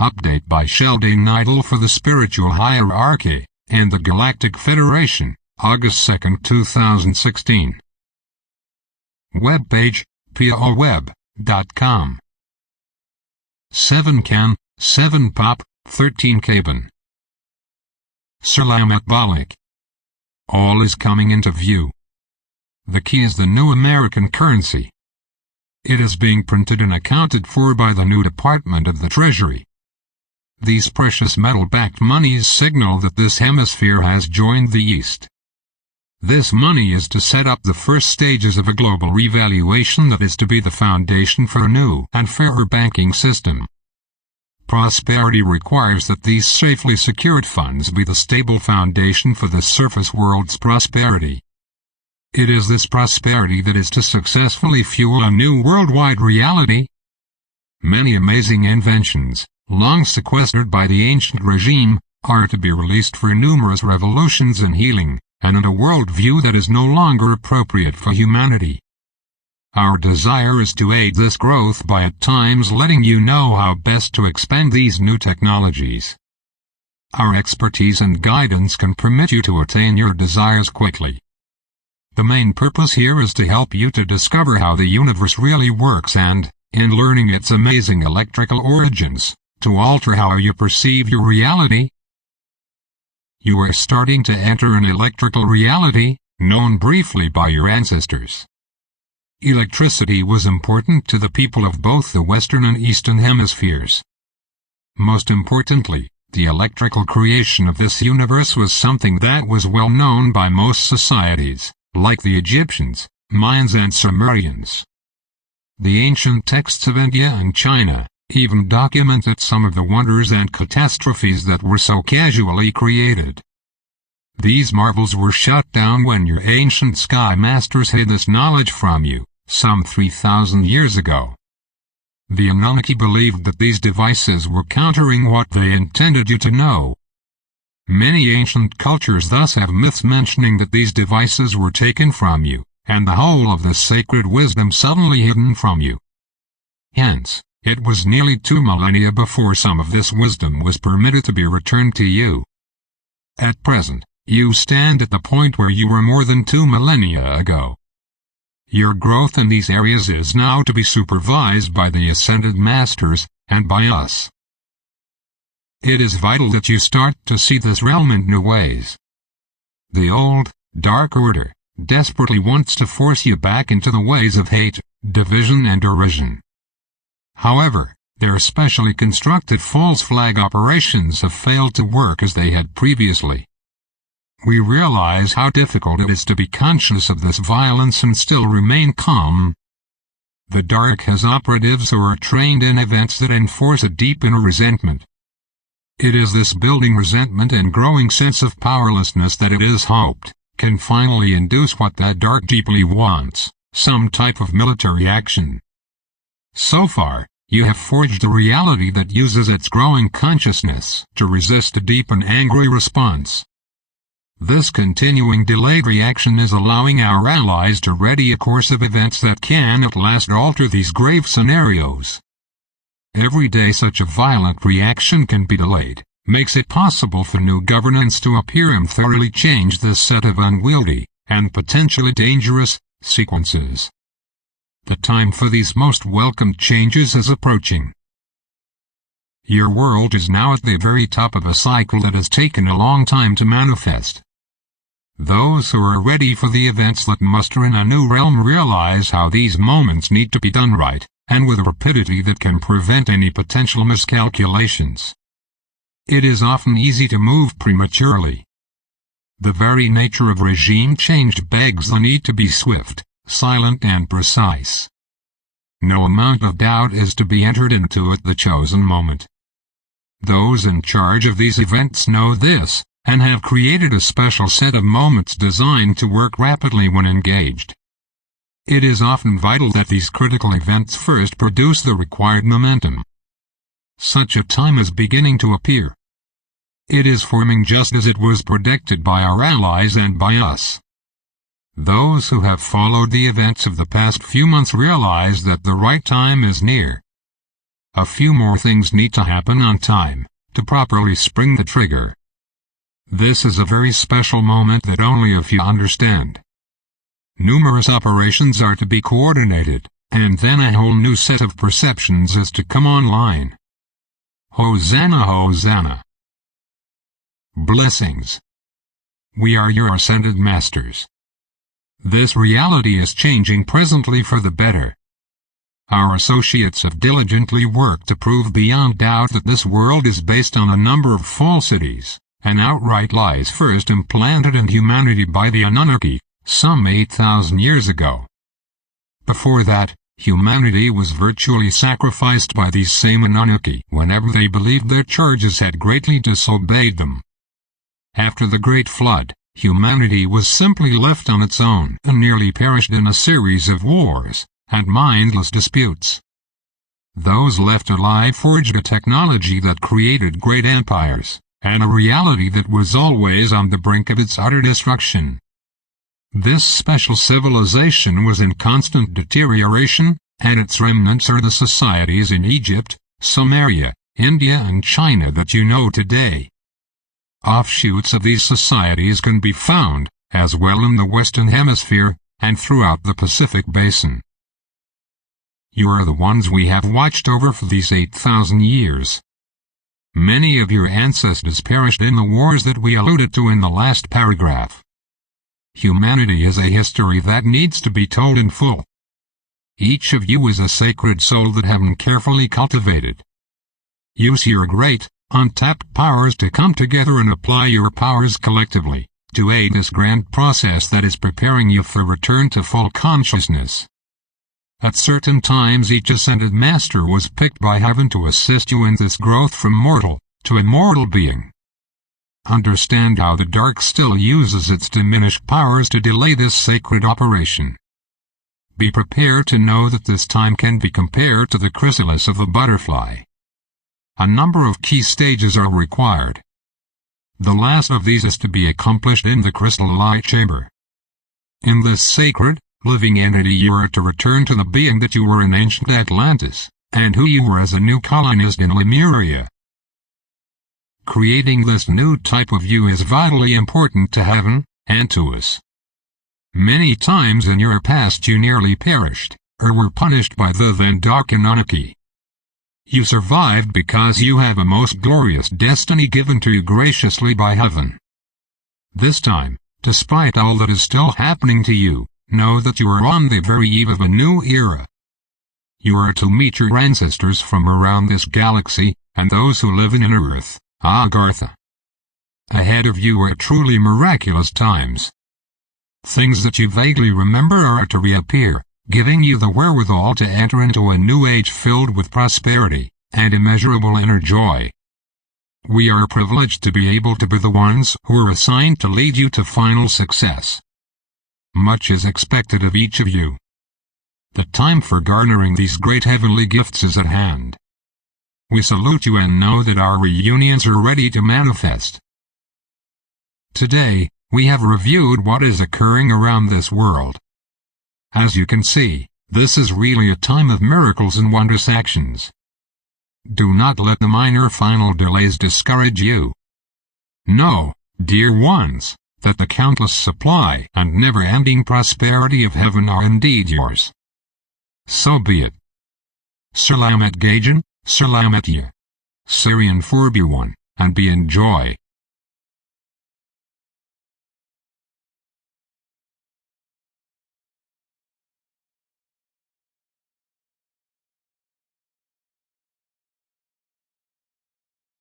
Update by Sheldan Nidle for the Spiritual Hierarchy and the Galactic Federation, August 2, 2016. Webpage, paoweb.com. 7 Can, 7 Pop, 13 Caban. Selamat Balik. All is coming into view. The key is the new American currency. It is being printed and accounted for by the new Department of the Treasury. These precious metal-backed monies signal that this hemisphere has joined the East. This money is to set up the first stages of a global revaluation that is to be the foundation for a new and fairer banking system. Prosperity requires that these safely secured funds be the stable foundation for the surface world's prosperity. It is this prosperity that is to successfully fuel a new worldwide reality. Many amazing inventions, long sequestered by the ancient regime, are to be released for numerous revolutions and healing, and in a worldview that is no longer appropriate for humanity. Our desire is to aid this growth by at times letting you know how best to expand these new technologies. Our expertise and guidance can permit you to attain your desires quickly. The main purpose here is to help you to discover how the universe really works and, in learning its amazing electrical origins, to alter how you perceive your reality. You are starting to enter an electrical reality, known briefly by your ancestors. Electricity was important to the people of both the Western and Eastern hemispheres. Most importantly, the electrical creation of this universe was something that was well known by most societies, like the Egyptians, Mayans and Sumerians. The ancient texts of India and China even documented some of the wonders and catastrophes that were so casually created. These marvels were shut down when your ancient sky masters hid this knowledge from you, some 3,000 years ago. The Anunnaki believed that these devices were countering what they intended you to know. Many ancient cultures thus have myths mentioning that these devices were taken from you, and the whole of this sacred wisdom suddenly hidden from you. Hence, it was nearly 2 millennia before some of this wisdom was permitted to be returned to you. At present, you stand at the point where you were more than 2 millennia ago. Your growth in these areas is now to be supervised by the ascended masters, and by us. It is vital that you start to see this realm in new ways. The old, dark order, desperately wants to force you back into the ways of hate, division and derision. However, their specially constructed false flag operations have failed to work as they had previously. We realize how difficult it is to be conscious of this violence and still remain calm. The dark has operatives who are trained in events that enforce a deep inner resentment. It is this building resentment and growing sense of powerlessness that it is hoped can finally induce what that dark deeply wants, some type of military action. So far, you have forged a reality that uses its growing consciousness to resist a deep and angry response. This continuing delayed reaction is allowing our allies to ready a course of events that can at last alter these grave scenarios. Every day such a violent reaction can be delayed, makes it possible for new governance to appear and thoroughly change this set of unwieldy, and potentially dangerous, sequences. The time for these most welcomed changes is approaching. Your world is now at the very top of a cycle that has taken a long time to manifest. Those who are ready for the events that muster in a new realm realize how these moments need to be done right, and with a rapidity that can prevent any potential miscalculations. It is often easy to move prematurely. The very nature of regime change begs the need to be swift, silent and precise. No amount of doubt is to be entered into at the chosen moment. Those in charge of these events know this, and have created a special set of moments designed to work rapidly when engaged. It is often vital that these critical events first produce the required momentum. Such a time is beginning to appear. It is forming just as it was predicted by our allies and by us. Those who have followed the events of the past few months realize that the right time is near. A few more things need to happen on time to properly spring the trigger. This is a very special moment that only a few understand. Numerous operations are to be coordinated, and then a whole new set of perceptions is to come online. Hosanna, Hosanna. Blessings. We are your ascended masters. This reality is changing presently for the better. Our associates have diligently worked to prove beyond doubt that this world is based on a number of falsities and outright lies first implanted in humanity by the Anunnaki, some 8,000 years ago. Before that, humanity was virtually sacrificed by these same Anunnaki whenever they believed their charges had greatly disobeyed them. After the Great Flood, humanity was simply left on its own and nearly perished in a series of wars and mindless disputes. Those left alive forged a technology that created great empires, and a reality that was always on the brink of its utter destruction. This special civilization was in constant deterioration, and its remnants are the societies in Egypt, Sumeria, India and China that you know today. Offshoots of these societies can be found, as well in the Western Hemisphere, and throughout the Pacific Basin. You are the ones we have watched over for these 8,000 years. Many of your ancestors perished in the wars that we alluded to in the last paragraph. Humanity is a history that needs to be told in full. Each of you is a sacred soul that heaven carefully cultivated. Use your great, untapped powers to come together and apply your powers collectively, to aid this grand process that is preparing you for return to full consciousness. At certain times each ascended master was picked by heaven to assist you in this growth from mortal to immortal being. Understand how the dark still uses its diminished powers to delay this sacred operation. Be prepared to know that this time can be compared to the chrysalis of a butterfly. A number of key stages are required. The last of these is to be accomplished in the crystal light chamber. In this sacred, living entity you are to return to the being that you were in ancient Atlantis, and who you were as a new colonist in Lemuria. Creating this new type of you is vitally important to heaven, and to us. Many times in your past you nearly perished, or were punished by the then dark Anunnaki. You survived because you have a most glorious destiny given to you graciously by heaven. This time, despite all that is still happening to you, know that you are on the very eve of a new era. You are to meet your ancestors from around this galaxy, and those who live in inner Earth, Agartha. Ahead of you are truly miraculous times. Things that you vaguely remember are to reappear, giving you the wherewithal to enter into a new age filled with prosperity and immeasurable inner joy. We are privileged to be able to be the ones who are assigned to lead you to final success. Much is expected of each of you. The time for garnering these great heavenly gifts is at hand. We salute you and know that our reunions are ready to manifest. Today, we have reviewed what is occurring around this world. As you can see, this is really a time of miracles and wondrous actions. Do not let the minor final delays discourage you. Know, dear ones, that the countless supply and never-ending prosperity of heaven are indeed yours. So be it. Selamat Gajan, Selamat Ya. Syrian 4B1, and be in joy.